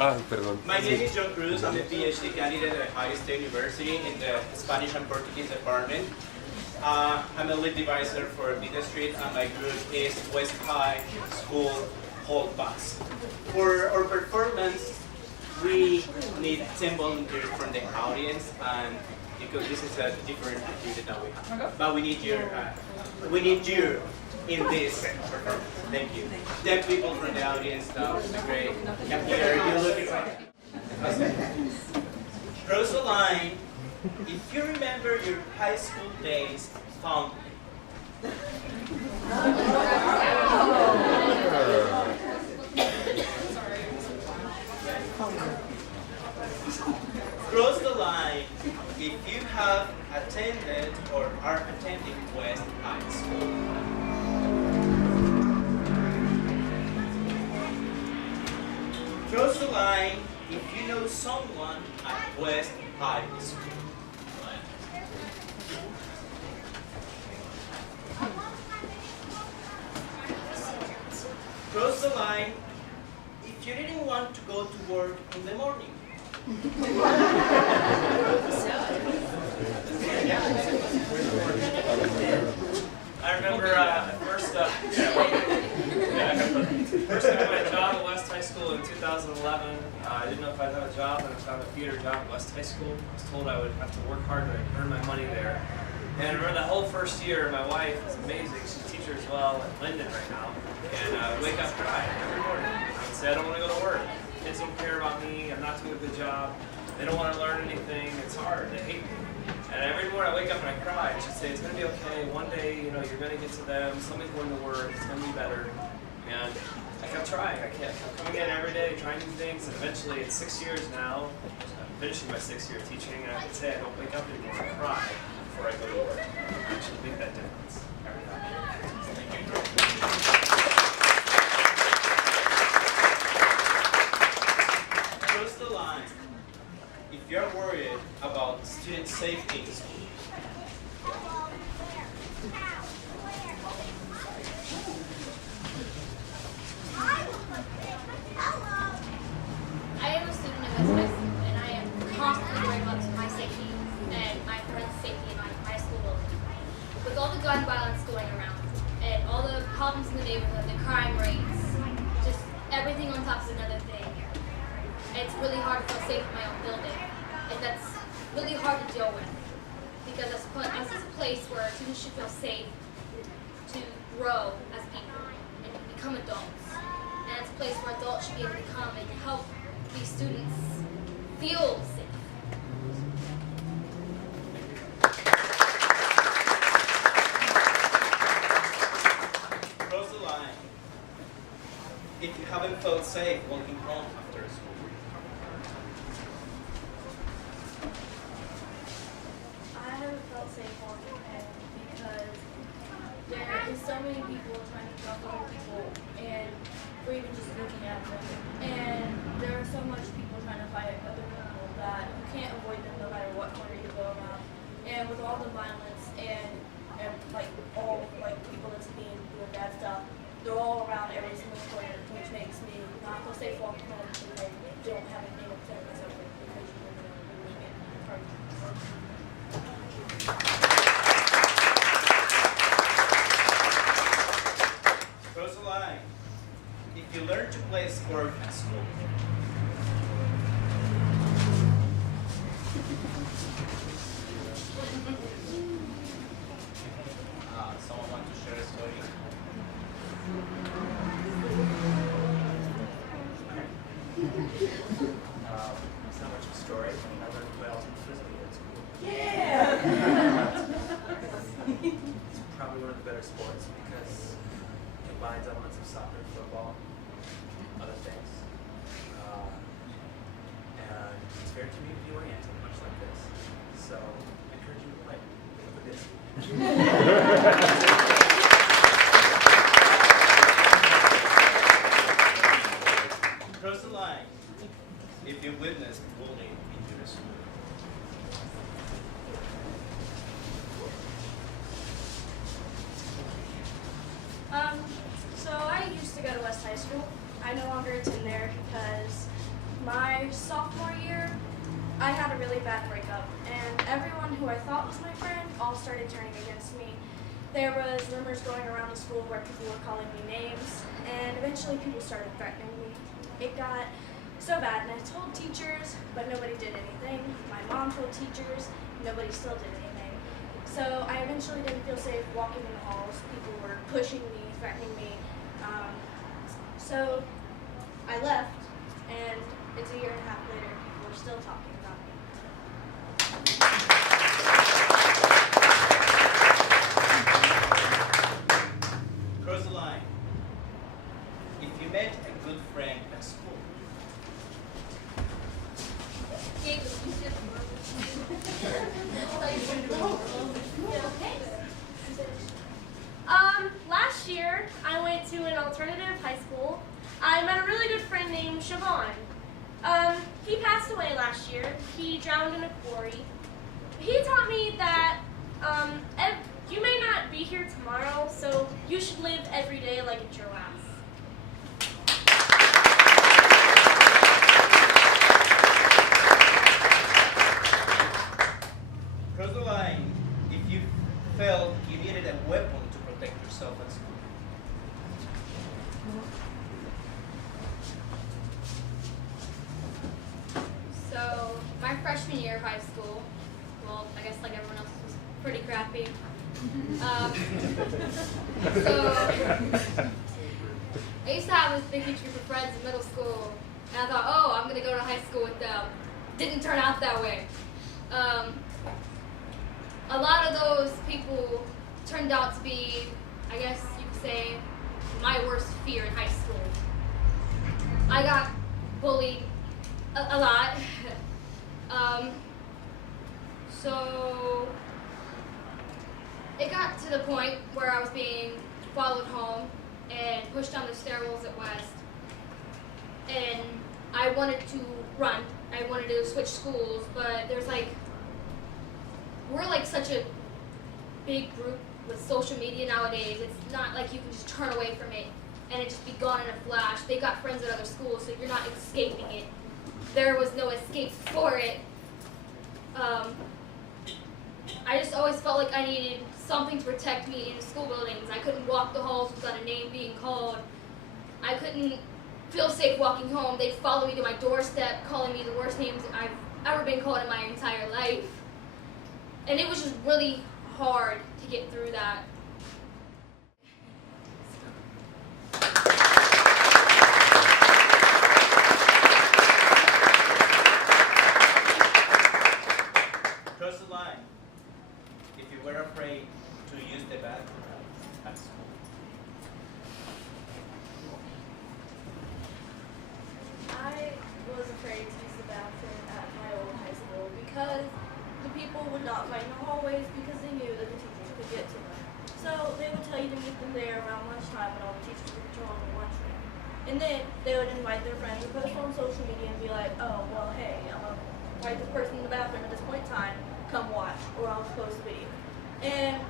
Ah, perdón. My name is John Cruz. I'm a PhD candidate at Ohio State University in the Spanish and Portuguese department. I'm a lead advisor for Vida Street, and my group is West High School Hold Bus. For our performance, we need 10 volunteers from the audience, and because this is a different activity that we have. But we need you in this performance. Thank you. 10 people from the audience, that would be great. Yeah, here, you look at cross the line. If you remember your high school days, found cross the line if you have attended or are attending West High School. Cross the line if you know someone at West High School. Cross the line if you didn't want to go to work in the morning. I remember first I got my job at West High School in 2011. I didn't know if I'd have a job, and I found a theater job at West High School. I was told I would have to work hard to earn my money there. And I remember that whole first year, my wife is amazing. She's a teacher as well at Linden right now. And I would wake up crying every morning. I would say, I don't want to go to work. Kids don't care about me. I'm not doing a good job. They don't want to learn anything. It's hard. They hate me. And every morning I wake up and I cry. And she'd say, it's going to be okay. One day, you're going to get to them. Somebody's going to work. It's going to be better. And I kept trying. I kept coming in every day, trying new things. And eventually, it's 6 years now. I'm finishing my 6th year teaching. And I can say I don't wake up anymore. I cry before I go to work. I actually make that difference every time. Thank you. Cross the line if you're worried about student safety in school. I am a student at West High School, and I am constantly worried about my safety and my friends' safety in my high school building. With all the gun violence going around, and all the problems in the neighborhood, the crime rates, just everything on top of another thing, it's really hard to feel safe in my own building. And that's really hard to deal with, because this is a place where students should feel safe to grow as people and to become adults. And it's a place where adults should be able to come and help these students feel safe. Cross the line if you haven't felt safe walking home after school. I haven't felt safe walking home because there is so many people trying to jump other people, and or even just looking at them. And there are so much people trying to fight other people that you can't avoid them no matter what corner you go around. And with all the violence and like all like people that's being doing bad stuff, they're all around every single corner, which makes me not feel safe walking home because I don't have anything to protect myself with because you live in a really big apartment. Cross the line if you learn to play sport at school. Someone want to share a story? It's not much of a story. I learned to play ultimate frisbee at school. It's probably one of the better sports because it combines elements of soccer, football, other things. And it's very community oriented, much like this. So I encourage you to play. Look at this. Cross the line if you witnessed bullying in your school. So I used to go to West High School. I no longer attend there because my sophomore year, I had a really bad breakup, and everyone who I thought was my friend all started turning against me. There was rumors going around the school where people were calling me names, and eventually people started threatening me. It got so bad, and I told teachers, but nobody did anything. My mom told teachers, nobody still did anything. So I eventually didn't feel safe walking in the halls. People were pushing me, threatening me. So I left, and it's a year and a half later, people are still talking about me. Cross the line. If you met a good friend at school, Last year, I went to an alternative high school. I met a really good friend named Siobhan. He passed away last year. He drowned in a quarry. He taught me that you may not be here tomorrow, so you should live every day like it's your last. cross the line. If you felt you needed a weapon to protect yourself at school. So, my freshman year of high school, well, I guess like everyone else, was pretty crappy. So, I used to have this big huge group of friends in middle school, and I thought, oh, I'm going to go to high school with them. Didn't turn out that way. A lot of those people turned out to be, I guess you could say, my worst fear in high school. I got bullied a lot. So it got to the point where I was being followed home and pushed down the stairwells at West. And I wanted to run. I wanted to switch schools, but we're like such a big group with social media nowadays. It's not like you can just turn away from it and it just be gone in a flash. They got friends at other schools, so you're not escaping it. There was no escape for it. I just always felt like I needed something to protect me in school buildings. I couldn't walk the halls without a name being called. I couldn't feel safe walking home. They'd follow me to my doorstep, calling me the worst names I've ever been called in my entire life. And it was just really hard to get through that. Cross the line. If you were afraid to use the bathroom at school. I was afraid to use the bathroom at my old high school because the people would not fight in the hallways because they knew that the teachers could get to them. So they would tell you to meet them there around lunchtime when all the teachers were patrolling the lunchroom. And then they would invite their friends to post on social media and be like, oh, well, hey, I'm going to invite this person in the bathroom at this point in time, come watch, or I'll post a video. And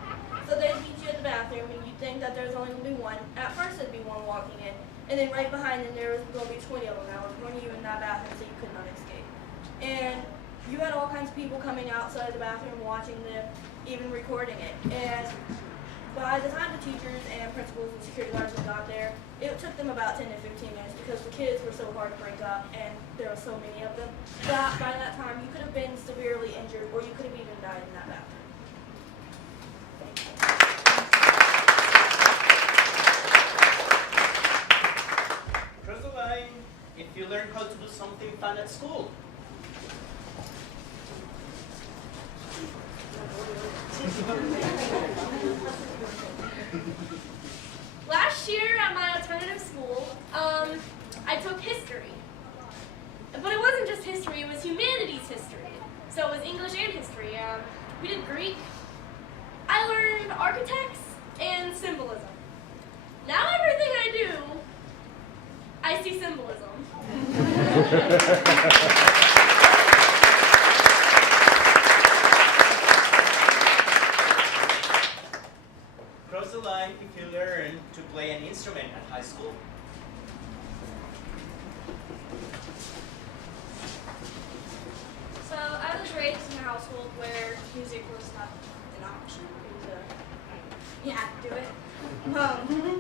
so they'd meet you at the bathroom and you'd think that there's only going to be one. At first there'd be one walking in, and then right behind them there was going to be 20 of them that were going to you in that bathroom so you could not escape. And you had all kinds of people coming outside the bathroom watching them, even recording it. And by the time the teachers and principals and security guards got there, it took them about 10 to 15 minutes because the kids were so hard to break up and there were so many of them that by that time you could have been severely injured or you could have even died in that bathroom. Cross the line if you learn how to do something fun at school. Last year at my alternative school, I took history. But it wasn't just history, it was humanities history. So it was English and history. We did Greek. I learned architects and symbolism. Now everything I do, I see symbolism. Cross the line if you learn to play an instrument at high school. household where music was not an option. It was you had to do it.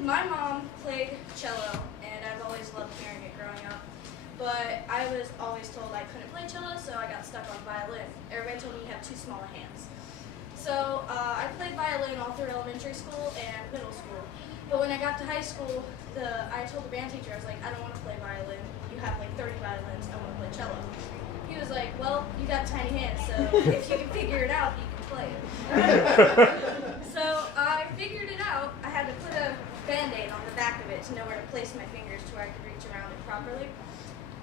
My mom played cello, and I've always loved hearing it growing up. But I was always told I couldn't play cello, so I got stuck on violin. Everybody told me you have too small a hands. So I played violin all through elementary school and middle school. But when I got to high school, I told the band teacher, I was like, I don't want to play violin. You have like 30 violins, I want to play cello. He was like, well, you got tiny hands, so if you can figure it out, you can play it. So I figured it out. I had to put a Band-Aid on the back of it to know where to place my fingers to where I could reach around it properly.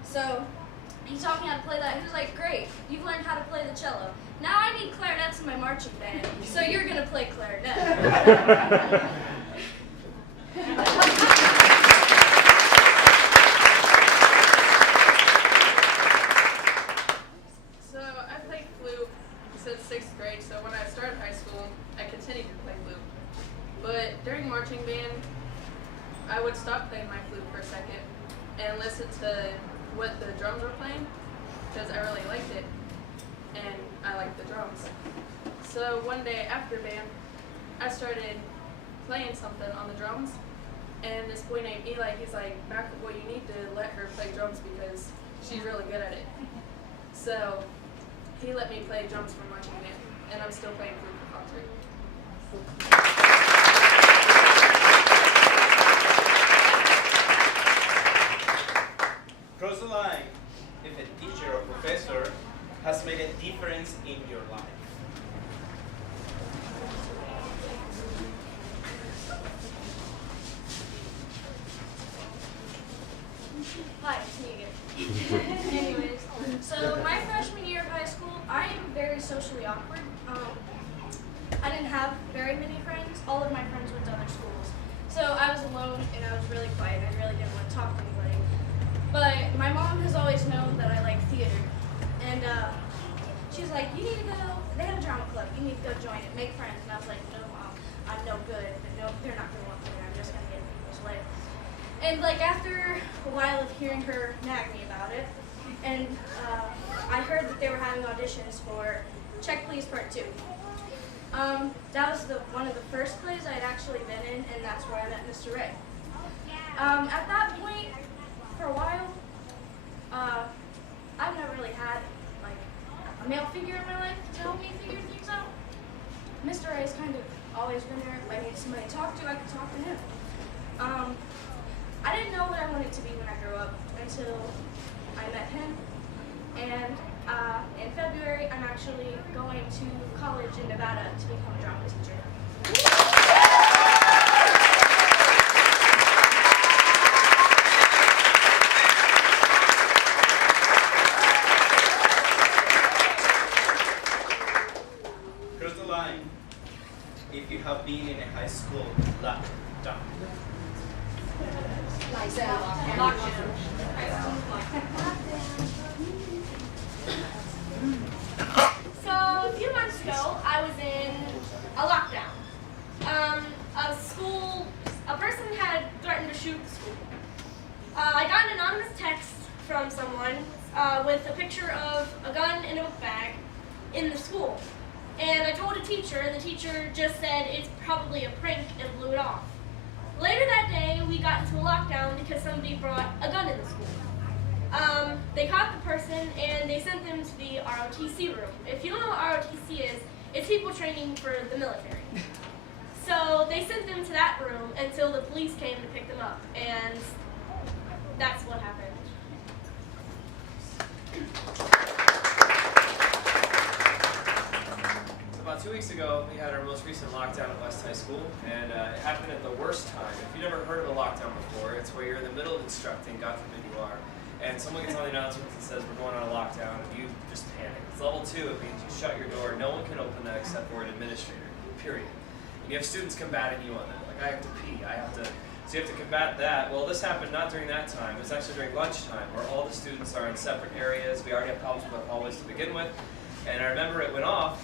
So he taught me how to play that. He was like, great, you've learned how to play the cello. Now I need clarinets in my marching band, so you're going to play clarinet. So I played flute since 6th grade, so when I started high school, I continued to play flute. But during marching band, I would stop playing my flute for a second and listen to what the drums were playing, because I really liked it, and I liked the drums. So one day after band, I started playing something on the drums, and this boy named Eli, he's like, "Well, you need to let her play drums because she's really good at it." So he let me play drums for marching band, and I'm still playing flute for concert. Cross the line if a teacher or professor has made a difference in your life. Hi, it's me again. Anyways, so my freshman year of high school, I am very socially awkward. I didn't have very many friends. All of my friends went to other schools. So I was alone and I was really quiet. I really didn't want to talk to anybody. But my mom has always known that I like theater. And she was like, you need to go, they have a drama club, you need to go join it, make friends. And I was like, no, Mom, I'm no good. No, they're not going to want me, I'm just going to get in people's way. And like after a while of hearing her nag me about it, and I heard that they were having auditions for Check Please Part 2. That was one of the first plays I had actually been in, and that's where I met Mr. Ray. At that point, for a while, I've never really had like a male figure in my life to help me figure things out. Mr. Ray's kind of always been there. If I needed somebody to talk to, I could talk to him. I didn't know what I wanted to be when I grew up until I met him. And in February, I'm actually going to college in Nevada to become a drama teacher. Cross the line if you have been in a high school lockdown. So a few months ago, I was in a lockdown. A person had threatened to shoot the school. I got an anonymous text from someone with a picture of a gun in a book bag in the school. And I told a teacher, and the teacher just said it's probably a prank and blew it off. Later that day, we got into a lockdown because somebody brought a gun in the school. They caught the person and they sent them to the ROTC room. If you don't know what ROTC is, it's people training for the military. So they sent them to that room until the police came to pick them up, and that's what happened. About 2 weeks ago, we had our most recent lockdown at West High School, and it happened at the worst time. If you've never heard of a lockdown before, it's where you're in the middle of instructing, God forbid you are, and someone gets on the announcement and says, we're going on a lockdown, and you just panic. It's level 2, it means you shut your door, no one can open that except for an administrator, period. And you have students combating you on that, like I have to pee, so you have to combat that. Well, this happened not during that time, it's actually during lunchtime, where all the students are in separate areas. We already have problems with our hallways to begin with, and I remember it went off,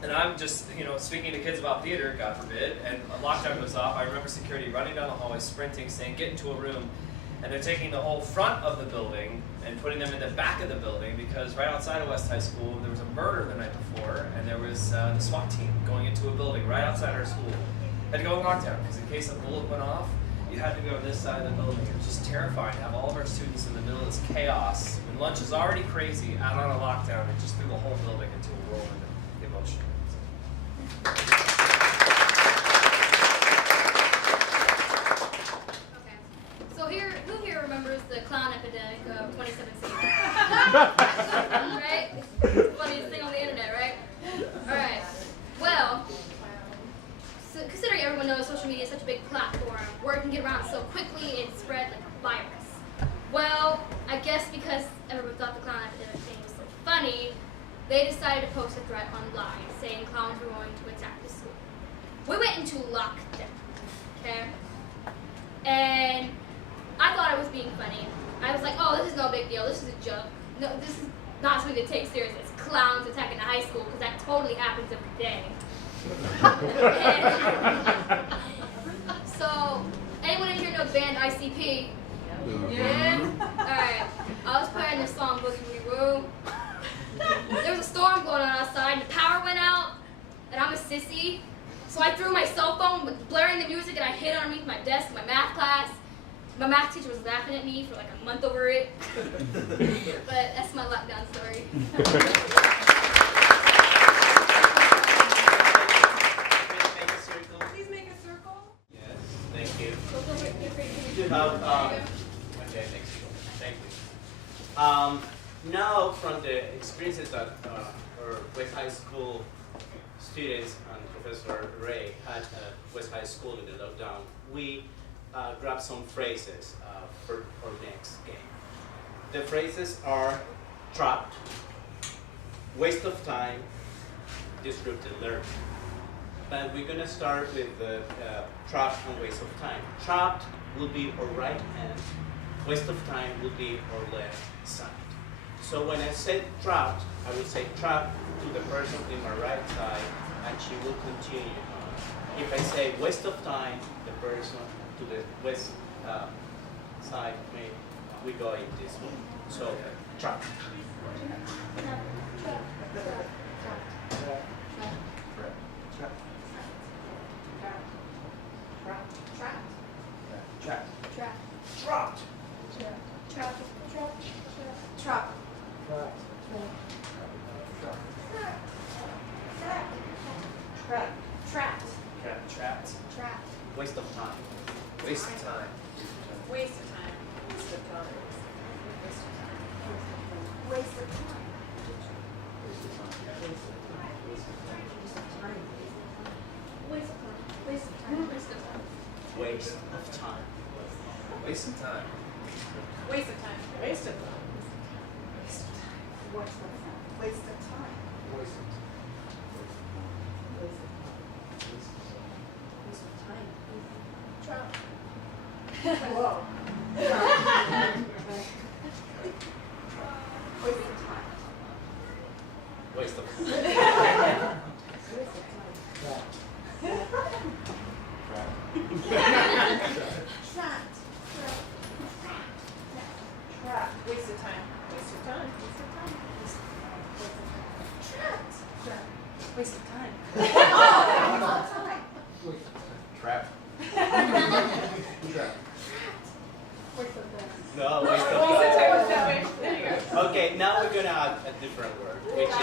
and I'm just, speaking to kids about theater, God forbid, and a lockdown goes off. I remember security running down the hallway, sprinting, saying, get into a room. And they're taking the whole front of the building and putting them in the back of the building because right outside of West High School there was a murder the night before, and there was the SWAT team going into a building right outside our school. Had to go in lockdown because in case a bullet went off, you had to go to this side of the building. It was just terrifying to have all of our students in the middle of this chaos. When lunch is already crazy, out on a lockdown, it just threw the whole building into a whirlwind of emotion. Okay. So who here remembers the clown epidemic of 2017? Right? Funniest thing on the internet, right? Alright. Well, so considering everyone knows social media is such a big platform, word can get around so quickly and spread like a virus. Well, I guess because everyone thought the clown epidemic thing was so funny, they decided to post a threat online saying clowns were going to attack the school. We went into lockdown, okay? And I thought I was being funny. I was like, oh, this is no big deal. This is a joke. No, this is not something to take serious. It's clowns attacking a high school because that totally happens every day. So, anyone in here know the band ICP? Yeah? Alright. I was playing this song, Boogie Boogie Woo. There was a storm going on outside, and the power went out, and I'm a sissy. So I threw my cell phone with blaring the music, and I hid underneath my desk in my math class. My math teacher was laughing at me for like a month over it. But that's my lockdown story. Please make a circle. Yes, thank you. You have, okay, next you. Thank you. Now, from the experiences that our West High School students and Professor Ray had at West High School in the lockdown, we grabbed some phrases for our next game. The phrases are trapped, waste of time, disrupted learning. But we're going to start with the trapped and waste of time. Trapped will be our right hand, waste of time will be our left side. So when I say trapped, I will say trapped to the person in my right side, and she will continue on. If I say waste of time, the person to the west side, we go in this way. So trapped. Trapped. Trapped. Waste of time. Waste of time. Waste of time. Waste of time. Waste of time. Waste of time. Waste of time. Waste of time. Waste of time. Waste of time. Waste of time. Waste of time. Waste of time. Waste of time. Trump. Whoa. Waste of time. Waste of time. Trapped. Waste of time. Waste of time. Trapped. Waste of time. Trap. Waste of time. No, waste of Waste of time. time was that way. There you go. Okay, now we're gonna add a different word, which is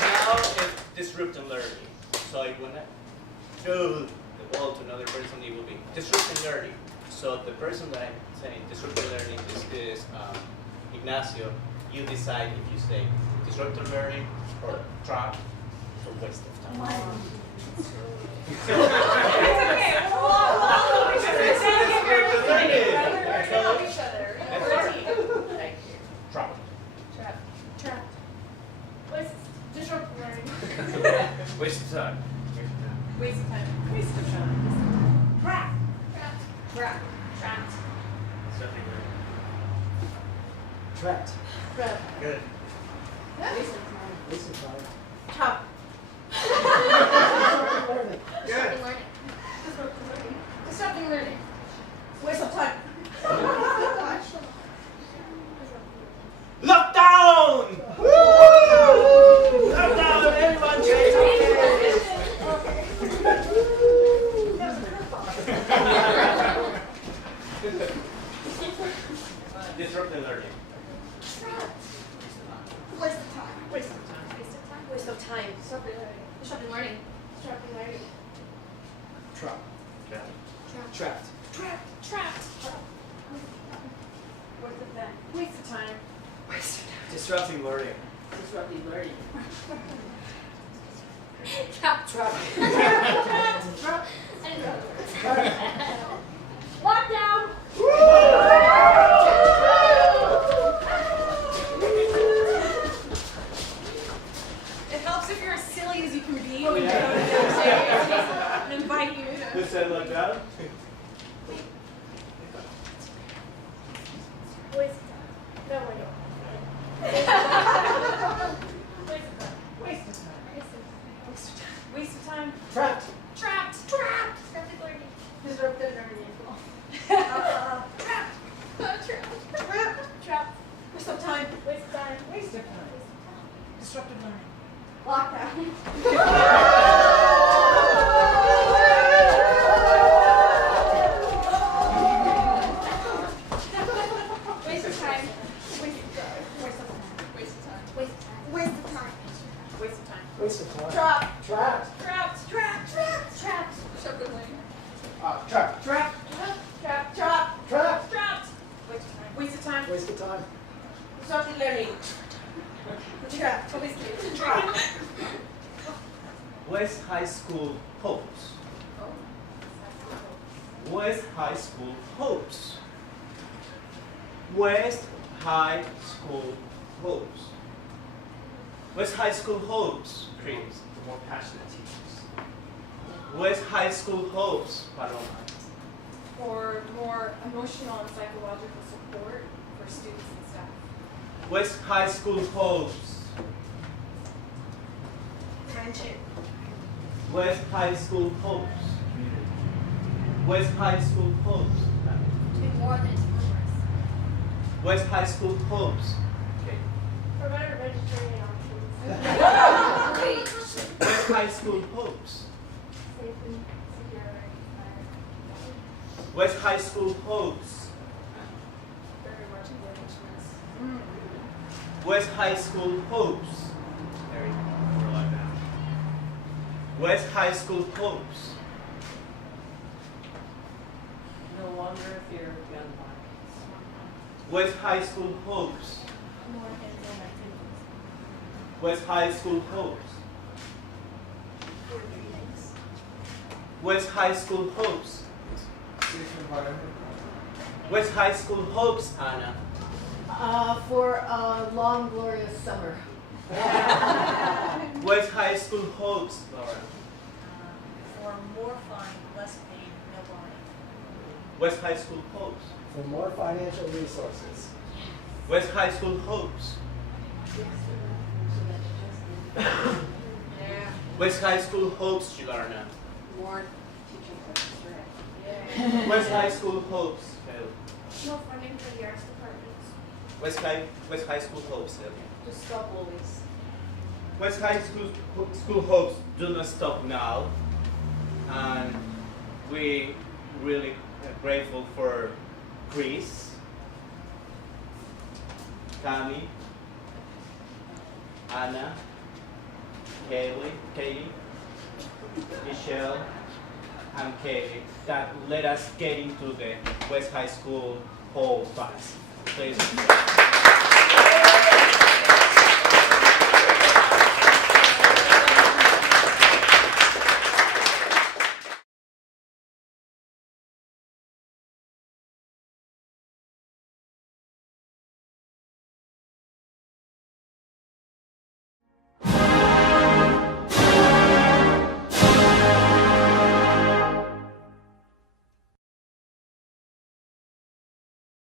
now it's disrupting learning. So if when I show the ball to another person, it will be disrupting learning. So the person that I'm saying disrupting learning is Ignacio. You decide if you say disrupting learning or trap or waste of time. Trap. Disrupt learning. Waste of time. Waste of time. Waste of time. Trapped. Trapped. Trapped. Trapped. Trapped. Good. Waste of time. Waste of time. Chop. Learning. Good. Learning. Disrupt learning. Trap. Trapped. Trapped. What's the then? Waste of time. Disrupting learning. Disruptive learning. Trap. Trap. I didn't know the word. Lockdown. It helps if you're as silly as you can be when you go to the stage and invite you to. Who said like that? Waste of time. No, wait. Waste of time. Waste of time. Waste of time. Trapped. Trapped. Disruptive learning. Disruptive learning. Trapped. Waste of time. Waste of time. Waste of time. Disruptive learning. Lockdown. Waste of time. Waste of time. Waste of time. Waste of time. Waste of time. Waste of time. Waste of time. Trapped. Trapped. Trapped. Trapped. Disruptive learning. Trapped. Trapped. Trapped. Trapped. Trapped. Waste of time. Waste of time. Waste of time. Disruptive learning. Trapped. Obviously. Trapped. West High School hopes. West High School hopes. West High School hopes. West High School hopes. Chris. The more passionate teachers. West High School hopes. Paloma. For more emotional and psychological support for students and staff. West High School hopes. Friendship. West High School hopes. West High School hopes. To be more than its numbers. West High School hopes. Okay. For better vegetarian options. Great. West High School hopes. Safe and secure. West High School hopes. Very much engagement. West High School hopes. Very more like that. West High School hopes. No longer fear of gun violence. West High School hopes. More hands-on activities. West High School hopes. West High School hopes. West High School hopes, Anna. For a long, glorious summer. West High School hopes, Laura. For more fun, less pain, no boring. West High School hopes. For more financial resources. West High School hopes. Yeah. West High School hopes, Gilarna. More teaching practice. West High School hopes, Phil. No funding for the arts departments. West High School hopes, Phil. Just stop bullies. West High School hopes do not stop now, and we really grateful for Chris, Tammy, Anna, Kaylee, Michelle, and Kaylee that let us get into the West Hall fast. Please.